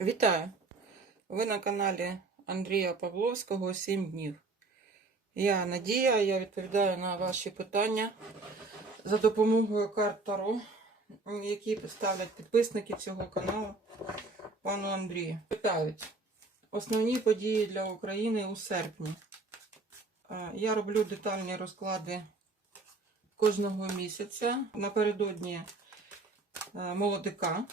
Вітаю! Ви на каналі Андрія Павловського 7 днів. Я Надія, я відповідаю на ваші питання за допомогою карт Таро, які ставлять підписники цього каналу пану Андрію. Питають основні події для України у серпні. Я роблю детальні розклади кожного місяця напередодні е, молодика.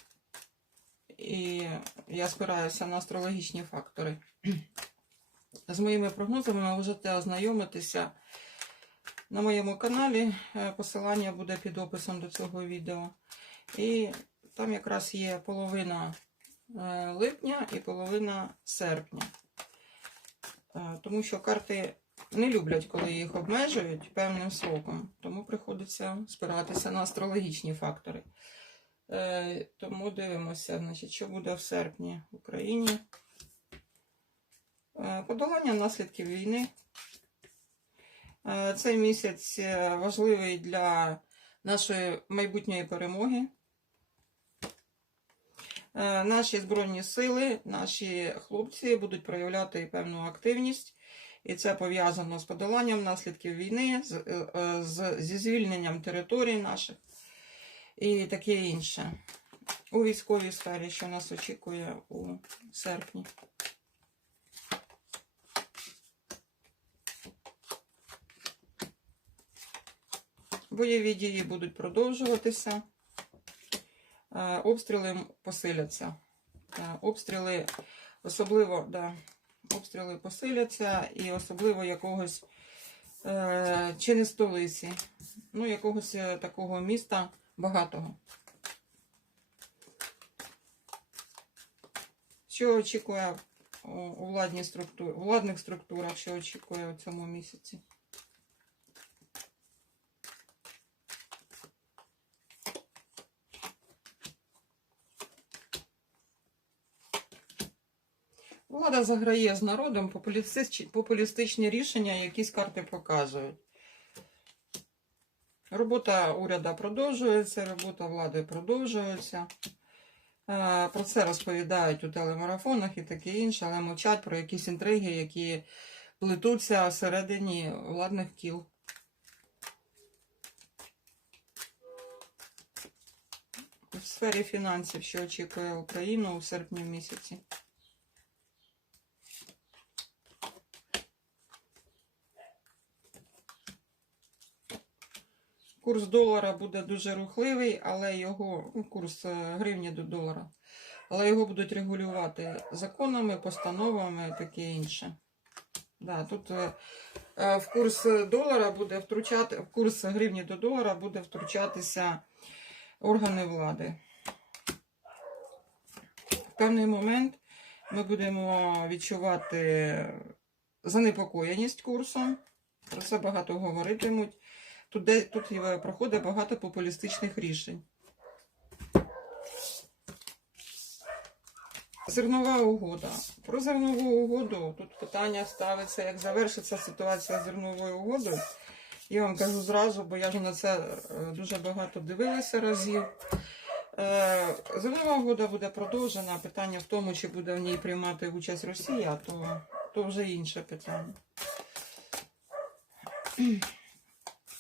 І я спираюся на астрологічні фактори. З моїми прогнозами ви можете ознайомитися на моєму каналі. Е, Посилання буде під описом до цього відео. І там якраз є половина е, липня і половина серпня. Е, Тому що карти не люблять, коли їх обмежують певним сроком. Тому приходиться спиратися на астрологічні фактори. Е, Тому дивимося, значить, що буде в серпні в Україні. Е, Подолання наслідків війни. Е, Цей місяць важливий для нашої майбутньої перемоги. Наші Збройні сили, наші хлопці будуть проявляти певну активність, і це пов'язано з подоланням наслідків війни, з, з, зі звільненням територій наших і таке інше. У військовій сфері, що нас очікує у серпні. Бойові дії будуть продовжуватися. Е, Обстріли посиляться. Е, Обстріли особливо, да, обстріли посиляться і особливо якогось е, чи не столиці, ну, якогось такого міста багатого. Що очікує у владній структурі, владних структурах, що очікує у цьому місяці? Влада заграє з народом популістичні рішення, якісь карти показують. Робота уряду продовжується, робота влади продовжується. Е, Про це розповідають у телемарафонах і таке інше, але мовчать про якісь інтриги, які плетуться всередині владних кіл. В сфері фінансів, що очікує Україну у серпні місяці. Курс долара буде дуже рухливий, але його ну, курс е, гривні до долара, але його будуть регулювати законами, постановами, таке інше. Да, тут е, е, в курс долара буде втручати, в курс гривні до долара буде втручатися органи влади. В певний момент ми будемо відчувати занепокоєність курсом. Про це багато говоритимуть. Тут, тут проходить багато популістичних рішень. Зернова угода. Про зернову угоду тут питання ставиться, як завершиться ситуація з зерновою угодою. Я вам кажу зразу, бо я вже на це е, дуже багато дивилася разів. Е, Зернова угода буде продовжена. Питання в тому, чи буде в ній приймати участь Росія, то, то вже інше питання.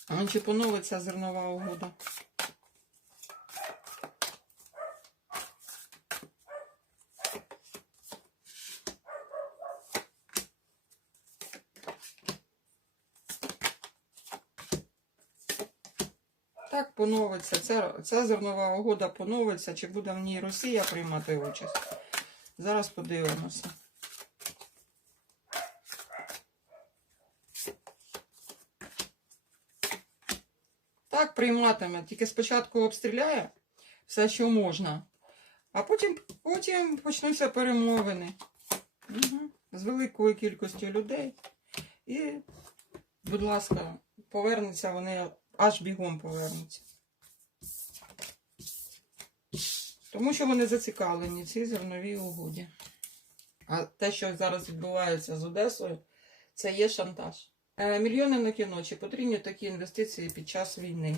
А Чи поновиться зернова угода? Так, поновиться. Ця, ця зернова угода поновиться, чи буде в ній Росія приймати участь. Зараз подивимося. Прийматиме. Тільки спочатку обстріляє все, що можна, а потім, потім почнуться перемовини. Угу. З великою кількістю людей. І, будь ласка, повернуться вони аж бігом повернуться. Тому що вони зацікавлені цій зерновій угоді. А те, що зараз відбувається з Одесою, це є шантаж. Е, Мільйони на кіно. Чи потрібні такі інвестиції під час війни?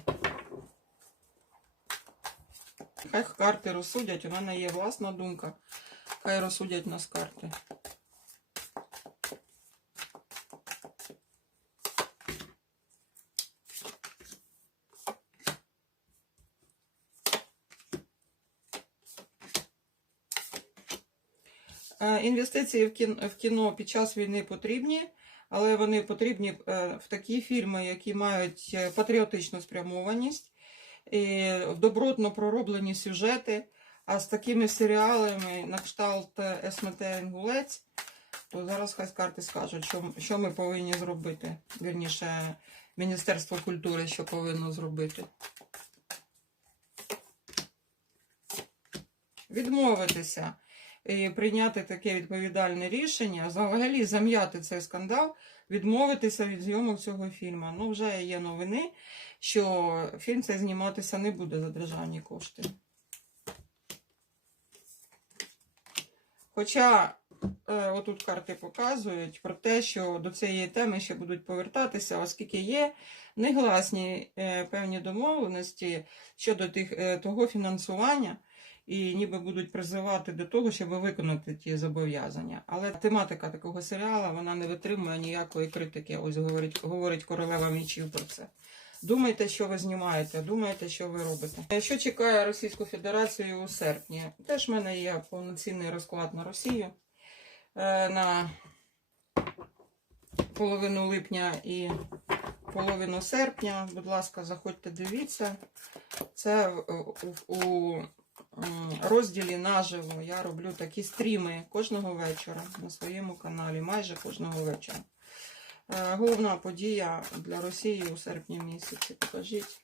Хай карти розсудять, у мене є власна думка. Хай розсудять нас карти. Е, Інвестиції в кіно, в кіно під час війни потрібні, але вони потрібні е, в такі фільми, які мають е, патріотичну спрямованість, і добротно пророблені сюжети. А з такими серіалами на кшталт е, СМТ Інгулець, то зараз хай карти скажуть, що, що ми повинні зробити. Вірніше, Міністерство культури що повинно зробити. Відмовитися прийняти таке відповідальне рішення, взагалі зам'яти цей скандал, відмовитися від зйомок цього фільму. Ну, вже є новини, що фільм цей зніматися не буде за державні кошти. Хоча е, отут карти показують про те, що до цієї теми ще будуть повертатися, оскільки є негласні е, певні домовленості щодо тих, е, того фінансування, і ніби будуть призивати до того, щоб виконати ті зобов'язання. Але тематика такого серіалу вона не витримує ніякої критики. Ось говорить, говорить королева мічів про це. Думайте, що ви знімаєте, думайте, що ви робите. Е, Що чекає Російську Федерацію у серпні? Теж в мене є повноцінний розклад на Росію е, на половину липня і половину серпня. Будь ласка, заходьте, дивіться. Це у, розділі наживо. Я роблю такі стріми кожного вечора на своєму каналі, майже кожного вечора. Е, Головна подія для Росії у серпні місяці. Покажіть.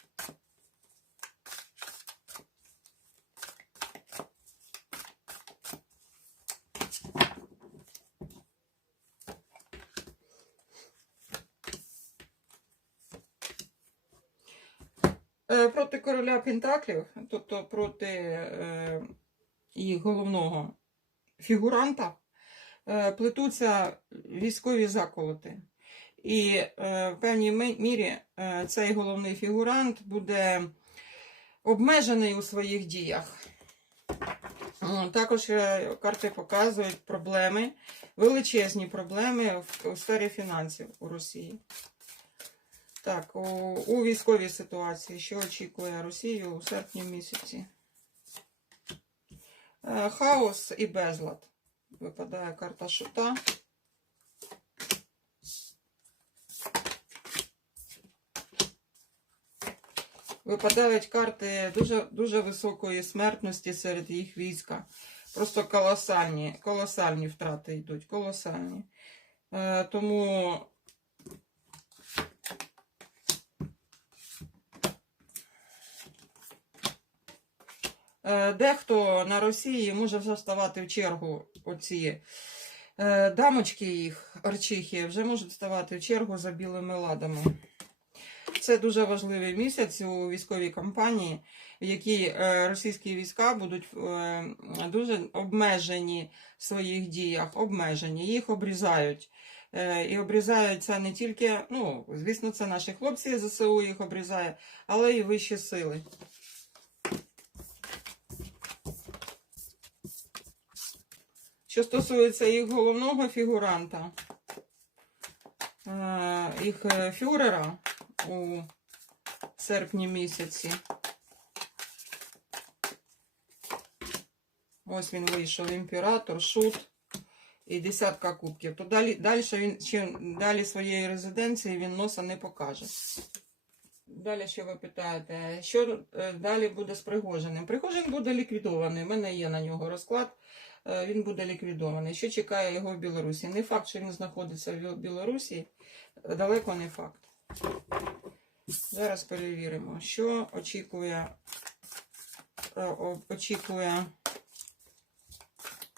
Проти короля Пентаклів, тобто проти е, головного фігуранта, е, плетуться військові заколоти. І е, в певній мірі е, цей головний фігурант буде обмежений у своїх діях. Також е, карти показують проблеми, величезні проблеми в, у сфері фінансів у Росії. Так, у, у військовій ситуації, що очікує Росію у серпні місяці? Е, Хаос і безлад. Випадає карта шута. Випадають карти дуже, дуже високої смертності серед їх війська. Просто колосальні, колосальні втрати йдуть, колосальні. Е, тому Дехто на Росії може вже ставати в чергу оці е, дамочки їх, арчихи, вже можуть ставати в чергу за білими ладами. Це дуже важливий місяць у військовій кампанії, в якій е, російські війська будуть е, дуже обмежені в своїх діях, обмежені, їх обрізають. Е, І обрізають це не тільки, ну, звісно, це наші хлопці ЗСУ їх обрізає, але і вищі сили. Що стосується їх головного фігуранта, е, їх е, фюрера у серпні місяці. Ось він вийшов імператор, шут і десятка кубків. То далі, далі, він, чим, далі своєї резиденції він носа не покаже. Далі що ви питаєте, що е, далі буде з Пригожиним? Пригожин буде ліквідований. У мене є на нього розклад. Е, Він буде ліквідований. Що чекає його в Білорусі? Не факт, що він знаходиться в Білорусі, далеко не факт. Зараз перевіримо, що очікує, е, очікує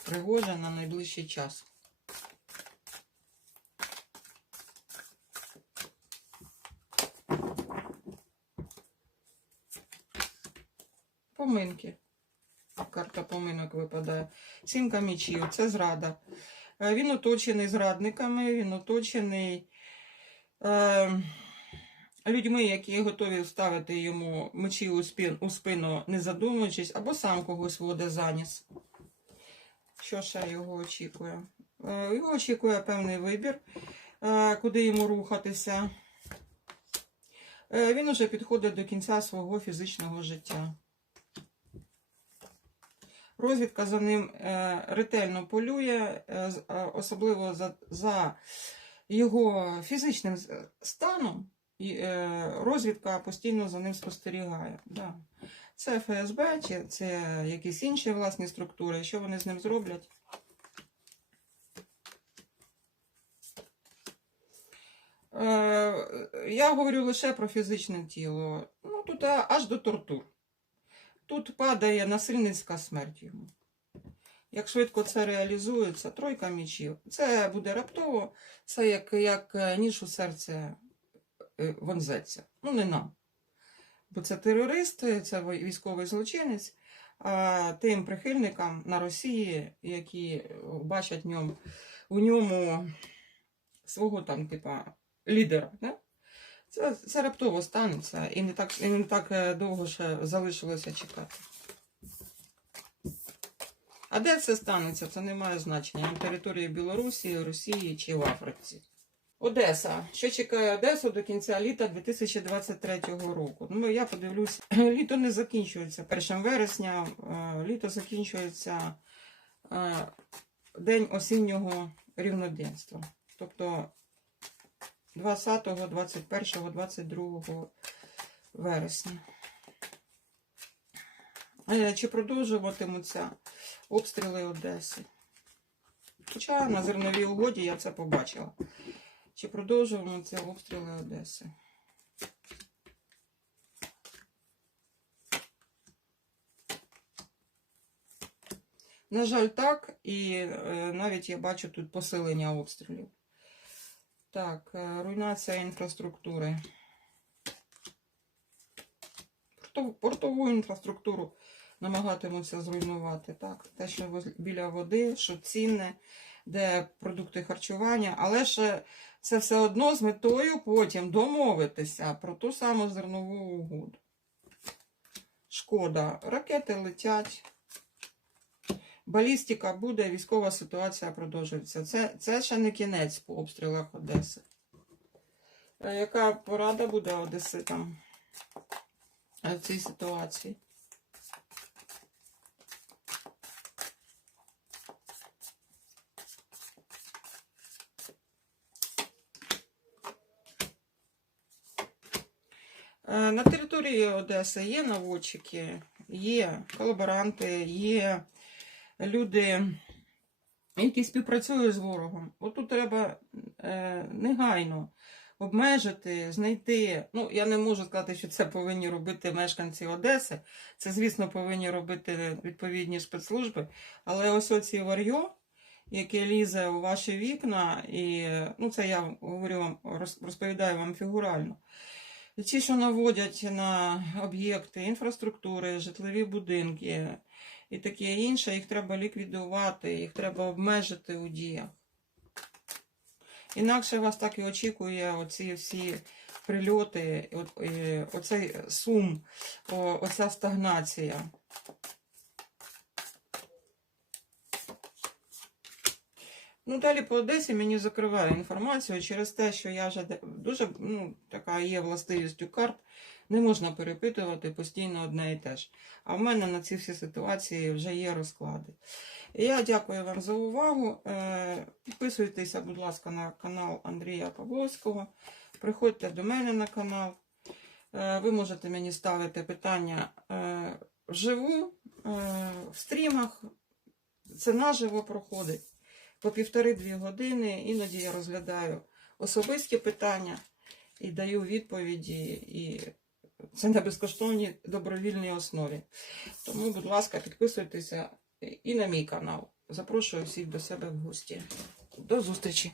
Пригожин на найближчий час. Поминки. Карта поминок випадає. Сімка мічів, це зрада. Е, Він оточений зрадниками, він оточений е, людьми, які готові вставити йому мечі у, спін, у спину, не задумуючись, або сам когось воде заніс. Що ще його очікує? Е, Його очікує певний вибір, е, куди йому рухатися. Е, Він уже підходить до кінця свого фізичного життя. Розвідка за ним е, ретельно полює, е, е, особливо за, за його фізичним станом. І, розвідка постійно за ним спостерігає. Да. Це ФСБ, чи це якісь інші власні структури. Що вони з ним зроблять? Я говорю лише про фізичне тіло. Ну, тут аж до тортур. Тут падає насильницька смерть йому. Як швидко це реалізується, тройка мічів. Це буде раптово, це як, як е, ніж у серце вонзеться. Ну, не нам. Бо це терористи, це військовий злочинець, а тим прихильникам на Росії, які бачать в ньому, у ньому свого там, типа, лідера. Да? Це, це раптово станеться і не так, і не так е, довго ще залишилося чекати. А де це станеться, це не має значення. На території Білорусі, Росії чи в Африці. Одеса. Що чекає Одесу до кінця літа 2023 року? Ну, я подивлюсь, літо не закінчується 1 вересня, е, літо закінчується е, день осіннього рівноденства. Тобто 20, 21, 22 вересня. Е, Чи продовжуватимуться обстріли Одеси? Хоча на зерновій угоді я це побачила. Чи продовжуватимуться обстріли Одеси? На жаль, так. І е, навіть я бачу тут посилення обстрілів. Так, е, руйнація інфраструктури. Портову інфраструктуру намагатимуться зруйнувати. Так, те, що біля води, що цінне, де продукти харчування, але ще це все одно з метою потім домовитися про ту саму зернову угоду. Шкода, ракети летять. Балістика буде, військова ситуація продовжується. Це, це ще не кінець по обстрілах Одеси. Яка порада буде Одеситам в цій ситуації? Е, На території Одеси є наводчики, є колаборанти, є люди, які співпрацюють з ворогом. От тут треба е, негайно обмежити, знайти. Ну, я не можу сказати, що це повинні робити мешканці Одеси. Це, звісно, повинні робити відповідні спецслужби. Але ось оці вар'йо, яке лізе у ваші вікна, і ну, це я говорю вам, розповідаю вам фігурально. Ті, що наводять на об'єкти інфраструктури, житлові будинки і таке інше, їх треба ліквідувати, їх треба обмежити у діях. Інакше вас так і очікує оці всі прильоти, оцей сум, оця стагнація. Ну, далі по Одесі мені закриває інформацію через те, що я вже дуже ну, така є властивістю карт, не можна перепитувати постійно одне і те ж. А в мене на ці всі ситуації вже є розклади. Я дякую вам за увагу. Е, Підписуйтеся, будь ласка, на канал Андрія Павловського. Приходьте до мене на канал. Е, Ви можете мені ставити питання е, вживу, в стрімах. Це наживо проходить по півтори-дві години. Іноді я розглядаю особисті питання і даю відповіді. І це на безкоштовній добровільній основі. Тому, будь ласка, підписуйтеся і на мій канал. Запрошую всіх до себе в гості. До зустрічі!